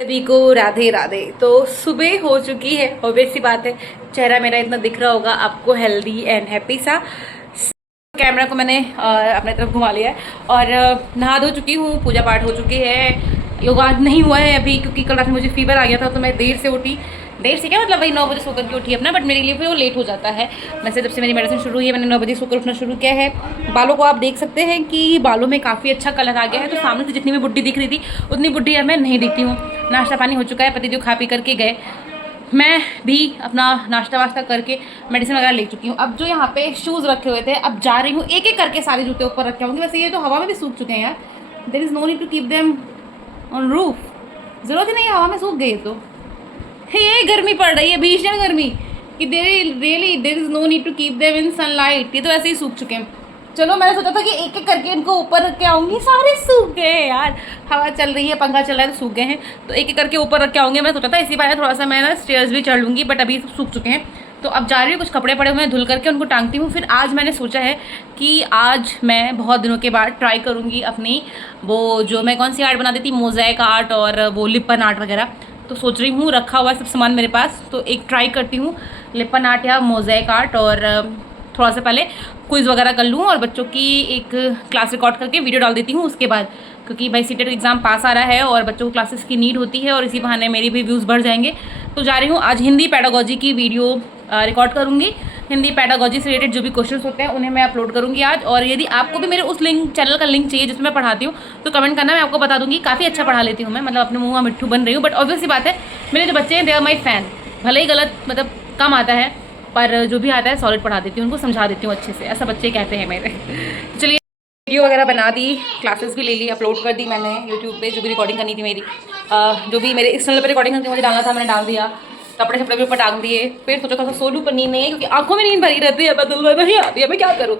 सभी को राधे राधे। तो सुबह हो चुकी है, ऑब्वियस सी बात है, चेहरा मेरा इतना दिख रहा होगा आपको हेल्दी एंड हैप्पी सा। कैमरा को मैंने अपने तरफ घुमा लिया है और नहा धो चुकी हूँ, पूजा पाठ हो चुकी है। योगा आज नहीं हुआ है अभी क्योंकि कल रात में मुझे फीवर आ गया था, तो मैं देर से उठी। देर से क्या मतलब, वही 9 बजे सोकर के उठी अपना, बट मेरे लिए फिर वो लेट हो जाता है। वैसे जब से मेरी मेडिसिन शुरू हुई है मैंने 9 बजे सोकर उठना शुरू किया है। बालों को आप देख सकते हैं कि बालों में काफ़ी अच्छा कलर आ गया है। तो सामने से जितनी भी बुड्ढी दिख रही थी उतनी बुड्ढी अब मैं नहीं दिखती हूँ। नाश्ता पानी हो चुका है, पतिदेव खा पी करके गए, मैं भी अपना नाश्ता वास्ता करके मेडिसिन वगैरह ले चुकी हूँ। अब जो यहाँ पे शूज़ रखे हुए थे, अब जा रही हूँ एक एक करके सारे जूते ऊपर रखे होंगे। वैसे ये तो हवा में भी सूख चुके हैं यार, there is no need to keep them on roof. ज़रूरत ही नहीं है, हवा में सूख गए तो। ये गर्मी पड़ रही है, भीषण गर्मी, कि there really there is no need to keep them in sunlight. ये तो ऐसे ही सूख चुके हैं। चलो मैंने सोचा था कि एक एक करके इनको ऊपर रख के आऊँगी, सारे सूख गए हैं यार। हवा चल रही है, पंखा चल रहा है तो सूख गए हैं, तो एक एक करके ऊपर रख के आऊँगी। मैंने सोचा था इसी बार थोड़ा सा मैं ना स्टेयर्स भी चढ़ लूँगी, बट अभी सूख चुके हैं। तो अब जा रही हूँ, कुछ कपड़े पड़े हुए हैं धुल करके उनको टांगती हूँ। फिर आज मैंने सोचा है कि आज मैं बहुत दिनों के बाद ट्राई करूँगी अपनी वो जो मैं कौन सी आर्ट बना देती, मोज़ेक आर्ट और वो लिपन आर्ट वगैरह। तो सोच रही हूँ, रखा हुआ है सब सामान मेरे पास, तो एक ट्राई करती हूँ लिपन आर्ट या मोज़ेक आर्ट। और थोड़ा सा पहले क्विज़ वगैरह कर लूँ और बच्चों की एक क्लास रिकॉर्ड करके वीडियो डाल देती हूँ उसके बाद, क्योंकि भाई सीटेट एग्ज़ाम पास आ रहा है और बच्चों को क्लासेस की नीड होती है और इसी बहाने मेरी भी व्यूज़ बढ़ जाएंगे। तो जा रही हूँ आज हिंदी पैडागोजी की वीडियो रिकॉर्ड करूँगी। हिंदी पैडागोजी से रिलेटेड जो भी क्वेश्चन होते हैं उन्हें मैं अपलोड करूँगी आज। और यदि आपको भी मेरे उस चैनल का लिंक चाहिए जिसमें मैं पढ़ाती हूँ तो कमेंट करना, मैं आपको बता दूँगी। काफ़ी अच्छा पढ़ा लेती हूँ मैं, मतलब अपने मुँह मिट्ठू बन रही हूँ, बट ऑब्वियस सी बात है मेरे जो बच्चे हैं दे आर माई फ़ैन। भले ही गलत मतलब कम आता है, पर जो भी आता है सॉलिड पढ़ा देती हूँ, उनको समझा देती हूँ अच्छे से, ऐसा बच्चे कहते हैं मेरे। चलिए वीडियो वगैरह बना दी, क्लासेस भी ले ली, अपलोड कर दी मैंने यूट्यूब पे, जो भी रिकॉर्डिंग करनी थी मेरी, जो भी मेरे इस चैनल पर रिकॉर्डिंग करके मुझे डालना था मैंने डाल दिया। कपड़े शपड़े भी ऊपर टांग दिए। फिर सोचा था सोलू पर नींद नहीं है क्योंकि आंखों में नींद भरी रहती है, बदल नहीं आती है, मैं क्या करूँ।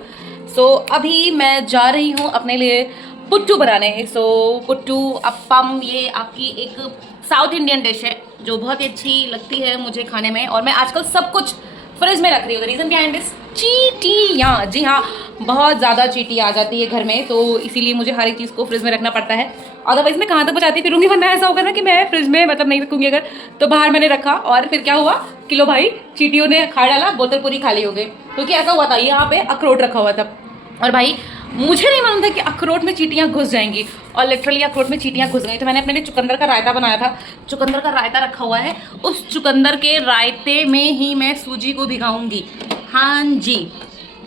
सो अभी मैं जा रही हूँ अपने लिए पुट्टू बनाने। सो पुट्टू अप्पम ये आपकी एक साउथ इंडियन डिश है जो बहुत ही अच्छी लगती है मुझे खाने में, और मैं आजकल सब कुछ फ्रिज में रख रही हूँ। रीज़न बिहाइंड दिस, चींटियाँ, जी हाँ, बहुत ज़्यादा चींटी आ जाती है घर में, तो इसीलिए मुझे हर एक चीज़ को फ्रिज में रखना पड़ता है। अदरवाइज मैं कहाँ तक बचाती फिरूंगी, वरना ऐसा होगा ना कि मैं फ्रिज में मतलब नहीं रखूँगी अगर, तो बाहर मैंने रखा और फिर क्या हुआ कि लो भाई चींटियों ने खा डाला, बोतल पूरी खाली हो गई। क्योंकि ऐसा हुआ था, यहाँ पे अखरोट रखा हुआ था और भाई मुझे नहीं मालूम था कि अखरोट में चींटियाँ घुस जाएंगी, और लिटरली अखरोट में चींटियाँ घुस गई। तो मैंने अपने लिए चुकंदर का रायता बनाया था, चुकंदर का रायता रखा हुआ है, उस चुकंदर के रायते में ही मैं सूजी को भिगाऊंगी। हाँ जी,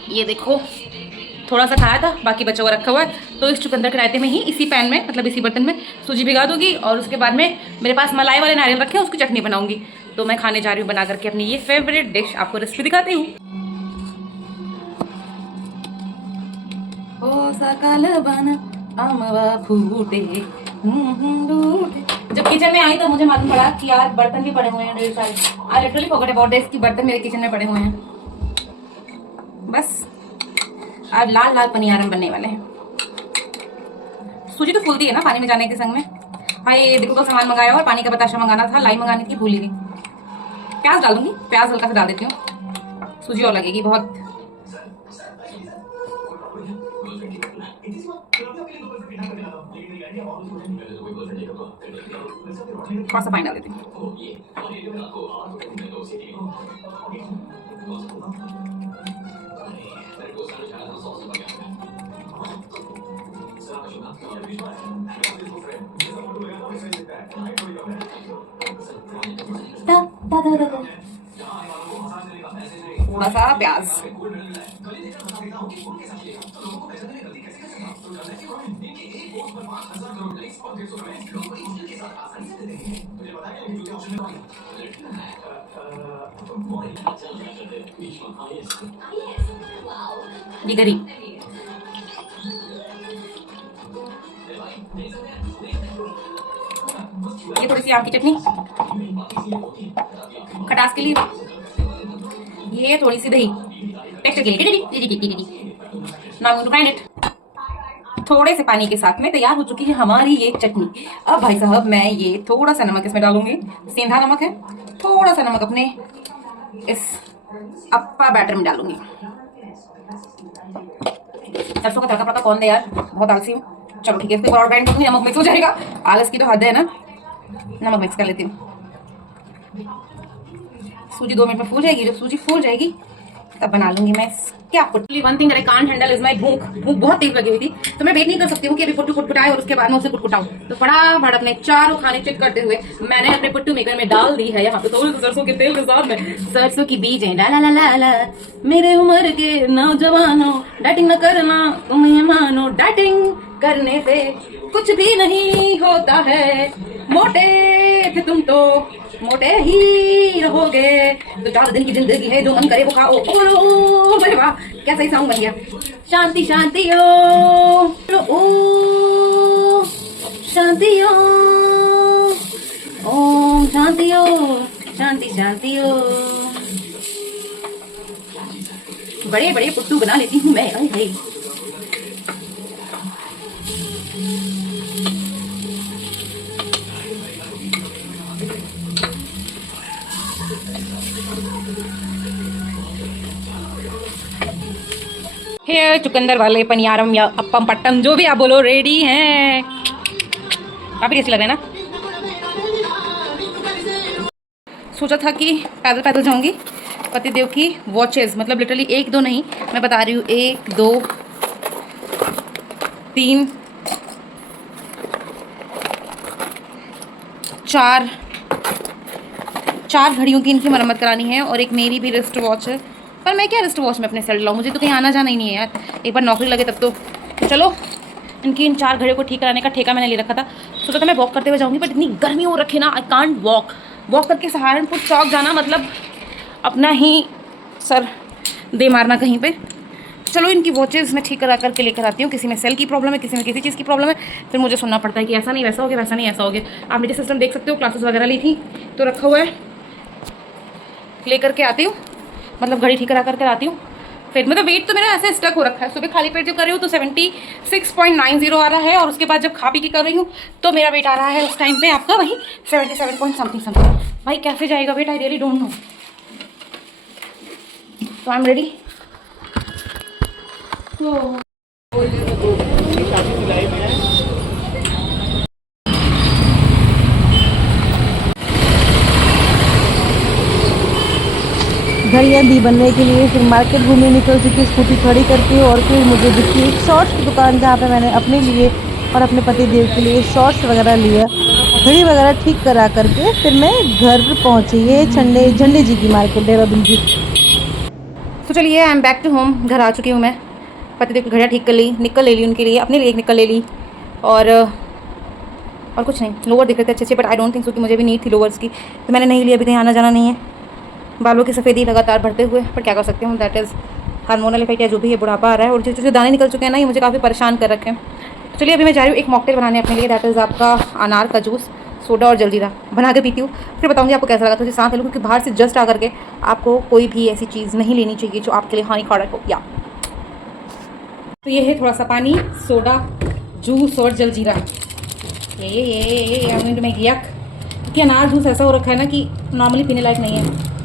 ये देखो, थोड़ा सा खाया था बाकी बचा हुआ रखा हुआ है, तो इस चुकंदर के रायते में ही इसी पैन में मतलब इसी बर्तन में सूजी भिगा दूंगी। और उसके बाद में मेरे पास मलाई वाले नारियल रखे हैं, उसकी चटनी बनाऊंगी। तो मैं खाने जा रही हूँ बना करके अपनी ये फेवरेट डिश, आपको रेसिपी दिखाती हूँ। ओ सकाल बना अमवा फूटे, जब किचन में आई तो मुझे मालूम पड़ा कि यार बर्तन भी पड़े हुए हैं ढेर सारे। I literally forgot about this कि बर्तन मेरे किचन में पड़े हुए हैं। बस आज लाल लाल पनियारम बनने वाले हैं। सूजी तो फूलती है ना पानी में जाने के संग में। भाई देखो, तो सामान मंगाया और पानी का बताशा मंगाना था, लाई मंगानी थी, भूल ही गई। प्याज डाल दूंगी, प्याज हल्का सा डाल देती हूँ, सूजी और लगेगी बहुत। थोड़ा सा पानी डाल देती हूँ। थोड़ा सा प्याज, गरी, ये थोड़ी सी आम की चटनी खटास के लिए, ये थोड़ी सी दही टेक्सचर के लिए। Now to grind it. थोड़े से पानी के साथ में तैयार हो चुकी है हमारी ये चटनी। अब भाई साहब मैं ये थोड़ा सा नमक इसमें डालूंगी, सेंधा नमक है, थोड़ा सा नमक अपने इस अप्पा बैटर में डालूंगी। सरसों का तड़का कौन दे यार, बहुत आलसी हूँ। चलो ठीक है, इसको और ग्राइंड करूंगी, नमक मिक्स हो जाएगा। आलस की तो हद है ना। नमक मिक्स कर लेती हूँ। सूजी 2 मिनट में फूल जाएगी। जब सूजी फूल जाएगी तब बना लूंगी मैं क्या putty. One thing I can't handle is my भूख। भूख बहुत तेज लगी हुई थी, तो मैं वेट नहीं कर सकती हूँ कि अभी पुट्टू पुटपुटाए और उसके बाद मैं उसे पुटपुटाऊं। तो फटाफट अपने चारों खाने चेक करते हुए मैंने अपने पुट्टू मेकर में डाल दी है यहाँ पे थोड़ी सी सरसों के तेल के साथ में सरसों की बीजें। डाला ला ला ला मेरे उम्र के नौजवानों, डाइटिंग न करना तुम ये मानो, डाइटिंग करने से कुछ भी नहीं होता है, मोटे थे तुम तो मोटे ही रहोगे, तो 4 दिन की जिंदगी है, जो मन करे वो खाओ। ओ अरे वाह क्या सही सॉन्ग बन गया। शांति शांति ओ शांति ओम शांति शांति शांति ओ। बड़े बड़े पुट्टू बना लेती हूँ मैं। भाई हेयर चुकंदर वाले पनियारम या अप्पम पट्टम जो भी आप बोलो रेडी हैं। काफी टेस्टी लग रहा है ना। सोचा था कि पैदल पैदल जाऊंगी। पतिदेव की वॉचेस मतलब लिटरली 1 2 नहीं, मैं बता रही हूँ 1 2 3 4 घड़ियों की इनकी मरम्मत करानी है और एक मेरी भी रिस्ट वॉच है। पर मैं क्या रिस्ट वॉच में अपने सेट लाऊँ, मुझे तो कहीं आना जाना ही नहीं है यार। एक बार नौकरी लगे तब तो चलो। इनकी इन 4 घड़ियों को ठीक कराने का ठेका मैंने ले रखा था। सोचा था मैं वॉक करते हुए जाऊँगी, बट इतनी गर्मी हो रखी ना, आई कांट वॉक करके सहारनपुर चौक जाना मतलब अपना ही सर दे मारना कहीं पे। चलो इनकी वॉचेज़ मैं ठीक करा करके लेकर आती हूँ। किसी में सेल की प्रॉब्लम है, किसी में किसी चीज़ की प्रॉब्लम है, फिर मुझे सुनना पड़ता है कि ऐसा नहीं वैसा हो गया, वैसा नहीं ऐसा हो गया। आप नीचे सिस्टम देख सकते हो, क्लासेस वगैरह ली थी तो रखा हुआ है, ले करके आती हूँ, मतलब घड़ी ठीक करा करके आती हूँ। फिर मतलब वेट तो मेरा ऐसे स्टक हो रखा है। सुबह खाली पेट जब कर रही हूँ तो 76.90 आ रहा है, और उसके बाद जब खा पी के कर रही हूँ तो मेरा वेट आ रहा है उस टाइम पे आपका वही 77 पॉइंट समथिंग। भाई कैसे जाएगा wait, I really don't know. तो आई एम रेडी। घड़ियाँ दी बनने के लिए फिर मार्केट घूमने निकल चुकी स्कूटी खड़ी करके, और फिर मुझे दिखी एक शॉर्ट्स की दुकान जहाँ पे मैंने अपने लिए और अपने पति देव के लिए शॉर्ट्स वगैरह लिया, घड़ी वगैरह ठीक करा करके फिर मैं घर पहुँची। ये झंडे जी की मार्केट देहरादून की। तो चलिए I am back to home. घर आ चुकी हूँ मैं। पतिदेव की घड़ियाँ ठीक कर ली, निकल ले ली उनके लिए, अपने लिए एक निकल ले ली, और कुछ नहीं। लोअर दिख रहे थे अच्छे अच्छे, but I don't think so कि मुझे भी नीड थी लोअर्स की, तो मैंने नहीं लिया। अभी कहीं आना जाना नहीं है। बालों की सफ़ेदी लगातार बढ़ते हुए, पर क्या कर सकते हूँ, दैट इज़ हार्मोनल इफेक्ट या जो भी है, बुढ़ापा आ रहा है, और जो दाने निकल चुके हैं ना, ये मुझे काफ़ी परेशान कर रखे हैं। तो चलिए अभी मैं जा रही हूँ एक मॉकटेल बनाने अपने लिए, दैट इज़ आपका अनार का जूस, सोडा और जलजीरा बना के पीती हूँ। फिर बताऊँगी आपको कैसा लगा। तो साथ ले लूँ, क्योंकि बाहर से जस्ट आकर के आपको कोई भी ऐसी चीज़ नहीं लेनी चाहिए जो आपके लिए हानिकारक हो। या तो ये है थोड़ा सा पानी, सोडा, जूस और जलजीरा। ये में यक, क्योंकि अनार जूस ऐसा हो रखा है ना कि नॉर्मली पीने लायक नहीं है।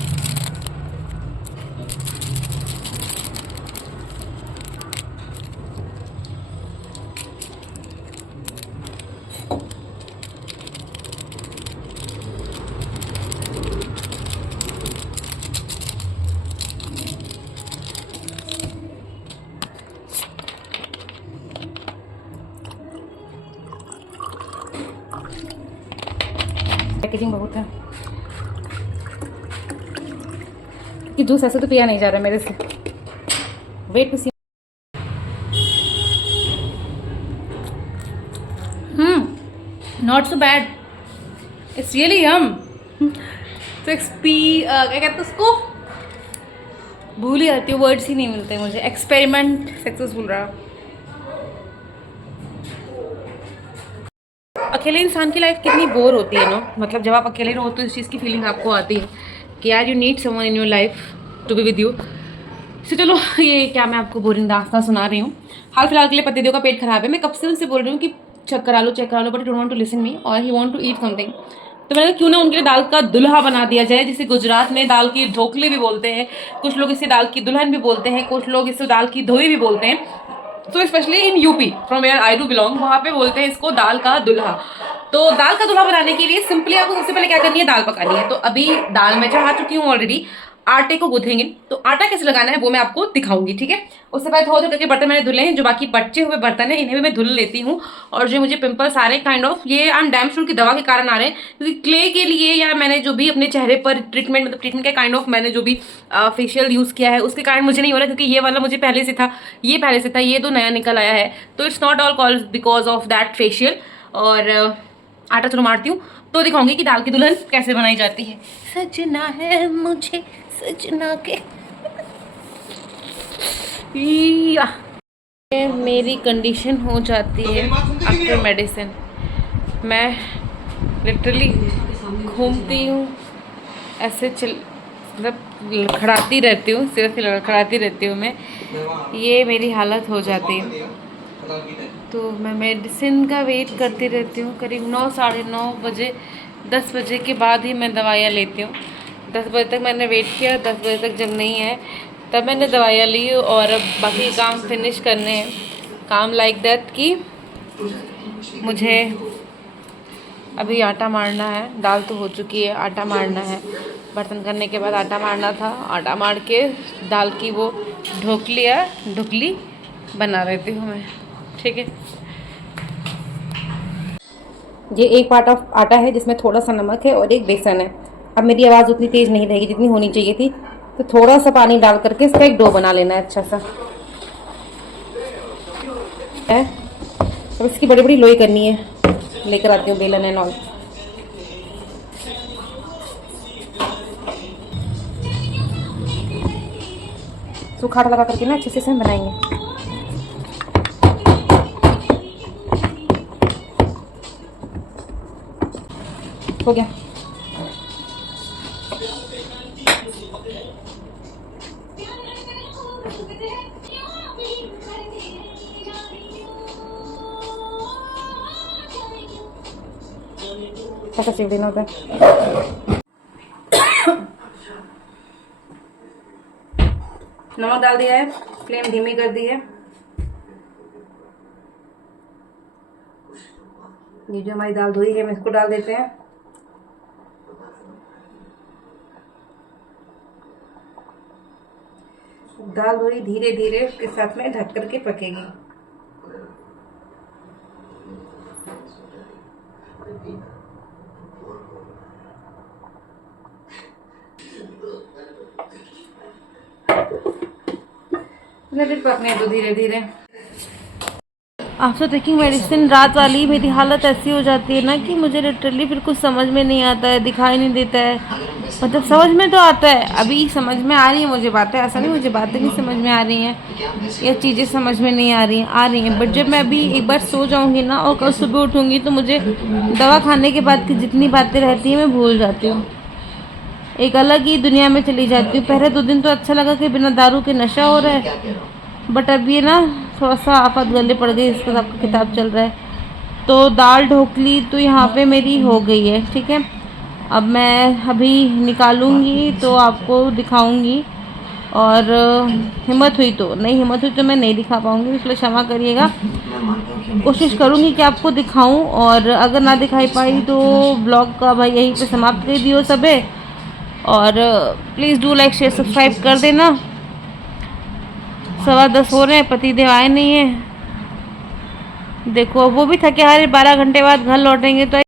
पैकेजिंग बहुत है कि जूस ऐसे तो पिया नहीं जा रहा मेरे से। Wait to see. Not so bad, it's really yum. तो क्या कहते हैं उसको, भूल ही जाती हूँ, वर्ड्स ही नहीं मिलते मुझे। एक्सपेरिमेंट सक्सेसफुल रहा। अकेले इंसान की लाइफ कितनी बोर होती है ना, मतलब जब आप अकेले रहो तो इस चीज़ की फीलिंग आपको आती है कि यार you need someone in your life to be with you. So चलो, ये क्या मैं आपको बोरिंग दास्तां सुना रही हूँ। हाल फिलहाल के लिए पतिदेव का पेट खराब है। मैं कब से उनसे बोल रही हूँ कि चेक करा लो, but he don't want to listen me, और he want to eat something. तो मैंने क्यों ना उनके लिए दाल का दुल्हा बना दिया जाए, जिसे गुजरात में दाल की ढोकले भी बोलते हैं, कुछ लोग इसे दाल की दुल्हन भी बोलते हैं, कुछ लोग इसे दाल की धोई भी बोलते हैं। तो specially in UP from where I do belong, वहाँ पे बोलते हैं इसको दाल का दुल्हा। तो दाल का दुल्हा बनाने के लिए सिंपली आपको सबसे पहले क्या करनी है, दाल पकानी है। तो अभी दाल मैं चढ़ा चुकी हूँ ऑलरेडी, आटे को गूंथेंगे। तो आटा कैसे लगाना है वो मैं आपको दिखाऊंगी, ठीक है। उससे पहले थोड़ा करके बर्तन मैंने धुले हैं, जो बाकी बचे हुए बर्तन हैं इन्हें भी मैं धुल लेती हूँ। और जो मुझे पिंपल्स आ रहे हैं काइंड ऑफ, ये आई एम डैम श्योर की दवा के कारण आ रहे हैं, क्योंकि क्ले के लिए या मैंने जो भी अपने चेहरे पर ट्रीटमेंट, मतलब ट्रीटमेंट के काइंड ऑफ मैंने जो भी फेशियल यूज़ किया है उसके कारण मुझे नहीं हो रहा, क्योंकि ये वाला मुझे पहले से था, ये पहले से था, ये तो नया निकल आया है। तो it's not all called because of that facial. और आटा चलो मारती हूँ तो दिखाऊंगी कि दाल की दुल्हन कैसे बनाई जाती है। सजना है मुझे सजना के या मेरी कंडीशन हो जाती है आफ्टर मेडिसिन। मैं लिटरली घूमती हूँ ऐसे, मतलब लड़खड़ाती रहती हूँ, सिर्फ लड़खड़ाती रहती हूँ मैं, ये मेरी हालत हो जाती है। तो मैं मेडिसिन का वेट करती रहती हूँ, करीब 9 साढ़े 9 बजे, 10 बजे के बाद ही मैं दवाइयाँ लेती हूँ। 10 बजे तक मैंने वेट किया, 10 बजे तक जब नहीं है तब मैंने दवाइयाँ ली। और अब बाकी काम फिनिश करने हैं, काम लाइक दैट कि मुझे अभी आटा मारना है। दाल तो हो चुकी है, आटा मारना है। बर्तन करने के बाद आटा मारना था, आटा मार के दाल की वो ढोकली बना लेती हूँ मैं, ठीक है। ये एक पार्ट ऑफ आटा है जिसमें थोड़ा सा नमक है और एक बेसन है। अब मेरी आवाज़ उतनी तेज़ नहीं रहेगी जितनी होनी चाहिए थी, तो थोड़ा सा पानी डाल करके इसका एक डो बना लेना है अच्छा सा है। अब इसकी बड़ी बड़ी लोई करनी है, लेकर आती हूँ बेलन एंड ऑल। सूखा आटा लगा करके ना अच्छे से हम बनाएंगे। हो गया। ऐसा सेक देना होता है। नमक डाल दिया है, फ्लेम धीमी कर दी है। ये जो हमारी दाल धोई है, मैं इसको डाल देते हैं। दाल धोई धीरे धीरे उसके साथ में ढक करके पकेगी। पकने दो धीरे धीरे। आफ्टर टेकिंग मेडिसिन रात वाली मेरी हालत ऐसी हो जाती है ना कि मुझे लिटरली फिर कुछ समझ में नहीं आता है, दिखाई नहीं देता है। मतलब समझ में तो आता है, अभी समझ में आ रही है मुझे बातें, ऐसा नहीं मुझे बातें नहीं समझ में आ रही हैं या चीज़ें समझ में नहीं आ रही हैं। बट जब मैं अभी एक बार सो जाऊँगी ना और कल सुबह उठूँगी तो मुझे दवा खाने के बाद की जितनी बातें रहती हैं मैं भूल जाती हूँ, एक अलग ही दुनिया में चली जाती हूँ। पहले 2 दिन तो अच्छा लगा कि बिना दारू के नशा हो रहा है, बट अब ये ना थोड़ा सा आफत गले पड़ गई, इसका आपका किताब चल रहा है। तो दाल ढोकली तो यहाँ पे मेरी हो गई है, ठीक है। अब मैं अभी निकालूंगी तो आपको दिखाऊंगी, और हिम्मत हुई तो मैं नहीं दिखा पाऊंगी, इसलिए क्षमा करिएगा। कोशिश करूंगी कि आपको दिखाऊं, और अगर ना दिखाई पाई तो ब्लॉग का भाई यहीं पे समाप्त कर दियो सबे। और please do like share subscribe कर देना। 10:15 हो रहे हैं, पति देव आए नहीं है। देखो वो भी थके हारे 12 घंटे बाद घर लौटेंगे तो